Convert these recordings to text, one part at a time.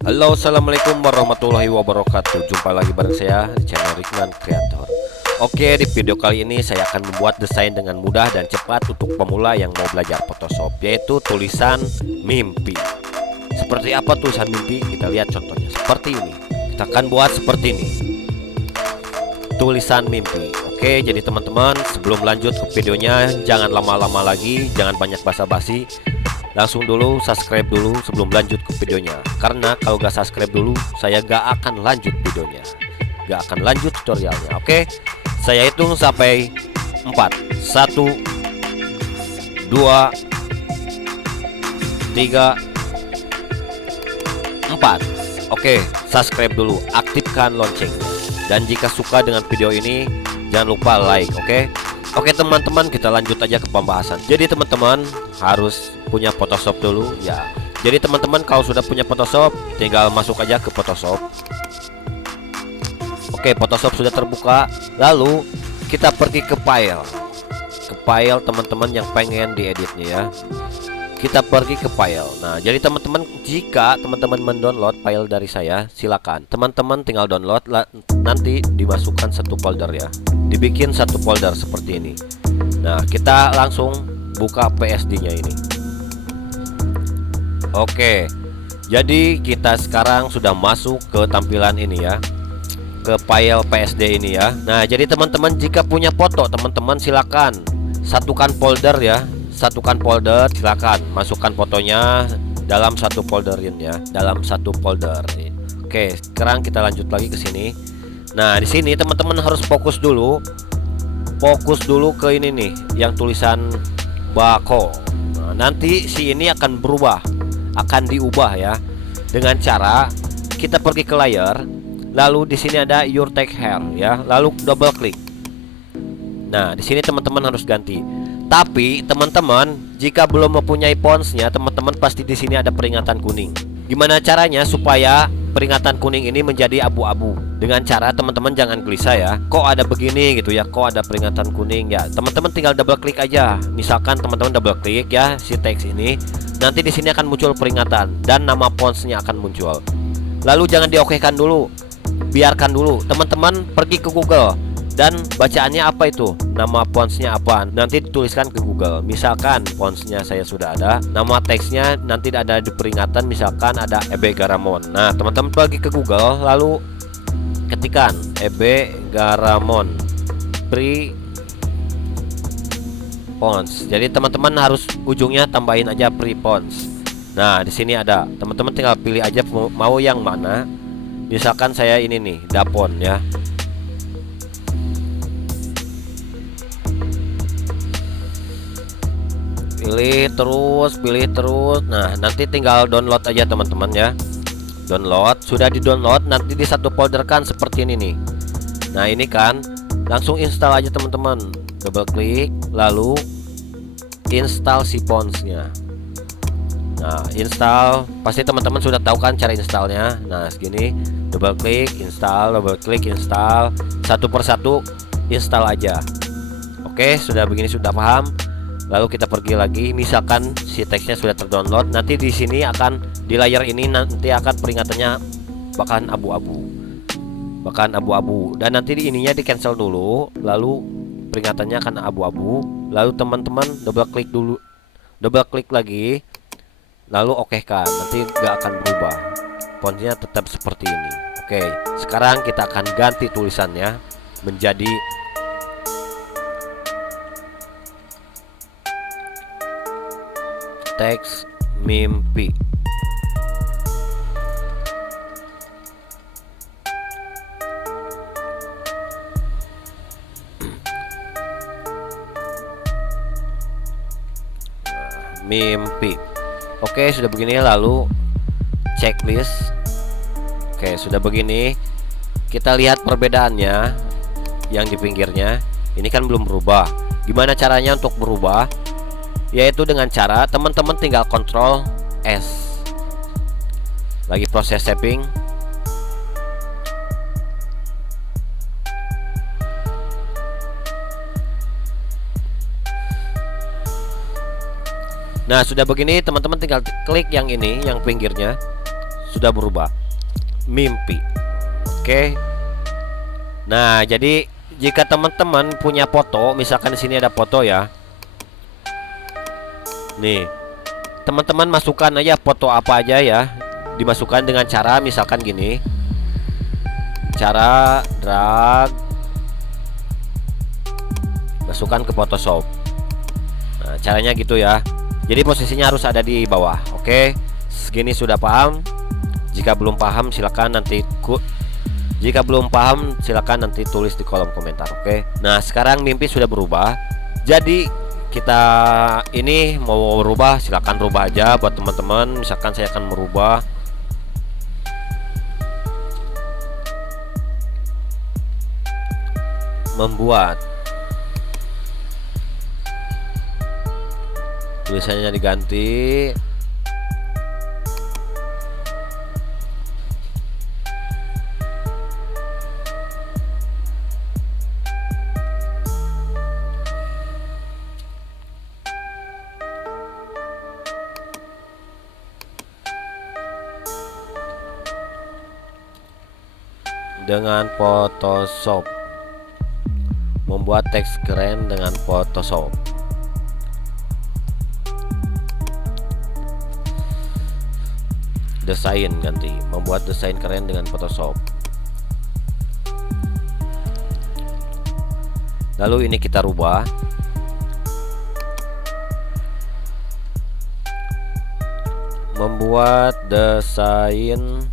Halo, assalamualaikum warahmatullahi wabarakatuh. Jumpa lagi bareng saya di channel Rikman Creator. Oke, di video kali ini saya akan membuat desain dengan mudah dan cepat untuk pemula yang mau belajar Photoshop, yaitu tulisan mimpi. Seperti apa tulisan mimpi? Kita lihat contohnya seperti ini. Kita akan buat seperti ini, tulisan mimpi. Oke, jadi teman-teman, sebelum lanjut ke videonya, jangan lama-lama lagi, jangan banyak basa-basi. Langsung dulu subscribe dulu sebelum lanjut ke videonya. Karena kalau gak subscribe dulu, saya gak akan lanjut videonya, gak akan lanjut tutorialnya. Oke, saya hitung sampai 4. 1, 2, 3, 4. Oke, subscribe dulu, aktifkan loncengnya. Dan jika suka dengan video ini, jangan lupa like. Oke teman-teman, kita lanjut aja ke pembahasan. Jadi teman-teman harus punya Photoshop dulu ya. Jadi teman-teman kalau sudah punya Photoshop, tinggal masuk aja ke Photoshop. Oke, Photoshop sudah terbuka. Lalu kita pergi ke file. Ke file teman-teman yang pengen dieditnya ya. Kita pergi ke file. Nah, jadi teman-teman, jika teman-teman mendownload file dari saya, silakan. Teman-teman tinggal download, nanti dimasukkan satu folder ya. Dibikin satu folder seperti ini. Nah, kita langsung buka PSD-nya ini. Oke. Jadi kita sekarang sudah masuk ke tampilan ini ya. Ke file PSD ini ya. Nah, jadi teman-teman jika punya foto, teman-teman silakan satukan folder ya. Satukan folder, silakan masukkan fotonya dalam satu folderin ya, dalam satu folder. Oke, sekarang kita lanjut lagi ke sini. Nah, di sini teman-teman harus fokus dulu ke ini nih, yang tulisan bako. Nah, nanti si ini akan berubah, akan diubah ya, dengan cara kita pergi ke layer, lalu di sini ada your text here ya, lalu double klik. Nah, di sini teman-teman harus ganti. Tapi teman-teman jika belum mempunyai fontsnya, teman-teman pasti di sini ada peringatan kuning. Gimana caranya supaya peringatan kuning ini menjadi abu-abu? Dengan cara teman-teman jangan gelisah ya. Kok ada begini gitu ya? Kok ada peringatan kuning ya? Teman-teman tinggal double klik aja. Misalkan teman-teman double klik ya si teks ini, nanti di sini akan muncul peringatan dan nama fontsnya akan muncul. Lalu jangan diokekan dulu, biarkan dulu. Teman-teman pergi ke Google dan bacaannya apa itu, nama fontsnya apa, nanti dituliskan ke Google. Misalkan fontsnya saya sudah ada, nama teksnya nanti ada di peringatan, misalkan ada EB Garamond. Nah, teman-teman pergi ke Google lalu ketikan EB Garamond free fonts. Jadi teman-teman harus ujungnya tambahin aja free fonts. Nah, di sini ada, teman-teman tinggal pilih aja mau yang mana. Misalkan saya ini nih, Dapon ya. Pilih terus. Nah, nanti tinggal download aja teman-teman ya. Download, sudah di download, nanti di satu folder kan seperti ini nih. Nah, ini kan langsung install aja teman-teman. Double klik, lalu install si fontsnya. Nah, install, pasti teman-teman sudah tahu kan cara installnya. Nah, segini, double klik, install, satu persatu install aja. Oke, sudah begini, sudah paham. Lalu kita pergi lagi, misalkan si teksnya sudah terdownload, nanti di sini akan di layar ini nanti akan peringatannya bakalan abu-abu, dan nanti di ininya di cancel dulu, lalu peringatannya akan abu-abu, lalu teman-teman double klik lagi, lalu oke kan, nanti gak akan berubah, fontnya tetap seperti ini. Oke, sekarang kita akan ganti tulisannya menjadi teks mimpi. Mimpi. Oke, sudah begini, lalu checklist. Oke, sudah begini, kita lihat perbedaannya yang di pinggirnya. Ini kan belum berubah. Gimana caranya untuk berubah? Yaitu dengan cara teman-teman tinggal Ctrl S. Lagi proses saving. Nah, sudah begini teman-teman tinggal klik yang ini, yang pinggirnya. sudah berubah mimpi. Oke. Nah, jadi jika teman-teman punya foto, misalkan di sini ada foto ya. Nih, teman-teman masukkan aja foto apa aja ya. Dimasukkan dengan cara misalkan gini. Cara drag, masukkan ke Photoshop. Nah, caranya gitu ya. Jadi posisinya harus ada di bawah. Oke, segini sudah paham? Jika belum paham silakan nanti tulis di kolom komentar. Oke. Nah, sekarang mimpi sudah berubah. Jadi kita ini mau berubah, silakan rubah aja buat teman-teman. Misalkan saya akan merubah membuat, tulisannya diganti dengan Photoshop. Membuat teks keren dengan Photoshop. Desain ganti, membuat desain keren dengan Photoshop. Lalu ini kita rubah. Membuat desain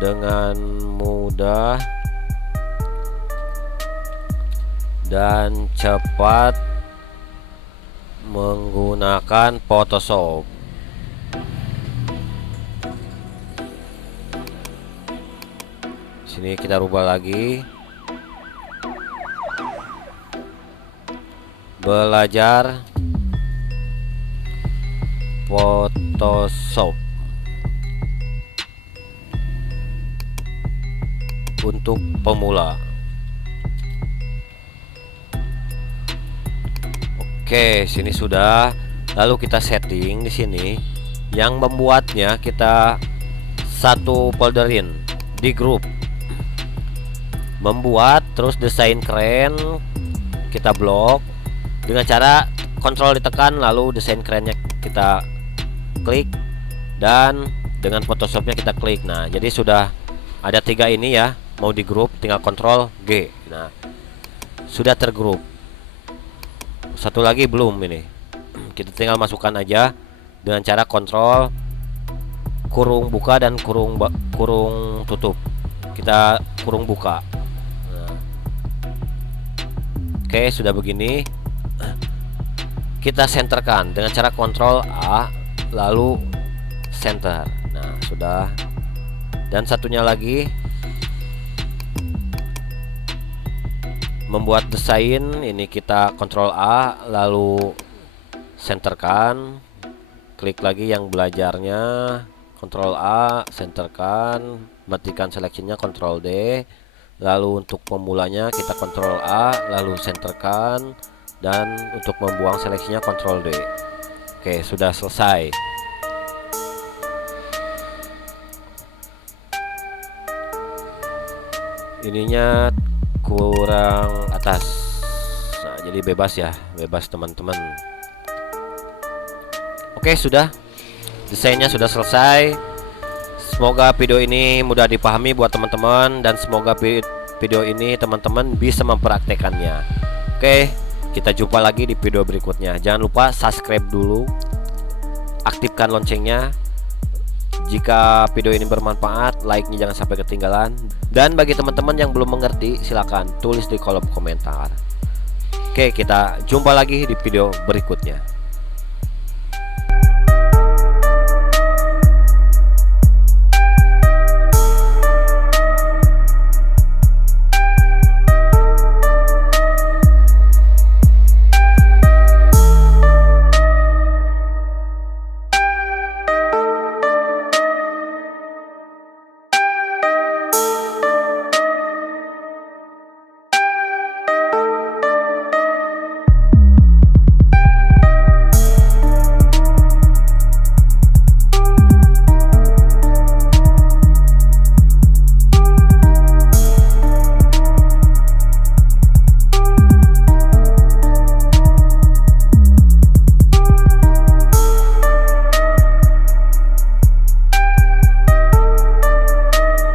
dengan mudah dan cepat menggunakan Photoshop. Sini kita rubah lagi. Belajar Photoshop untuk pemula. Oke, sini sudah. Lalu kita setting di sini. Yang membuatnya kita satu folderin di grup. Membuat terus desain keren kita blok dengan cara kontrol ditekan, lalu desain kerennya kita klik, dan dengan Photoshopnya kita klik. Nah, jadi sudah ada 3 ini ya. Mau di grup tinggal kontrol G. Nah, sudah tergrup. Satu lagi belum, ini kita tinggal masukkan aja dengan cara kontrol kurung buka dan kurung tutup. Kita kurung buka. Nah, oke, sudah begini. Kita senterkan dengan cara kontrol A lalu center. Nah, sudah. Dan satunya lagi membuat desain, ini kita kontrol A lalu senterkan, klik lagi yang belajarnya, kontrol A senterkan, matikan seleksinya kontrol D, lalu untuk pemulanya kita kontrol A lalu senterkan, dan untuk membuang seleksinya kontrol D. Oke, sudah selesai. Ininya kurang atas. Nah, jadi bebas ya, bebas teman-teman. Oke, sudah. Desainnya sudah selesai. Semoga video ini mudah dipahami buat teman-teman, dan semoga video ini teman-teman bisa mempraktekannya. Oke, kita jumpa lagi di video berikutnya. Jangan lupa subscribe dulu, aktifkan loncengnya. Jika video ini bermanfaat, like-nya jangan sampai ketinggalan. Dan bagi teman-teman yang belum mengerti, silakan tulis di kolom komentar. Oke, kita jumpa lagi di video berikutnya.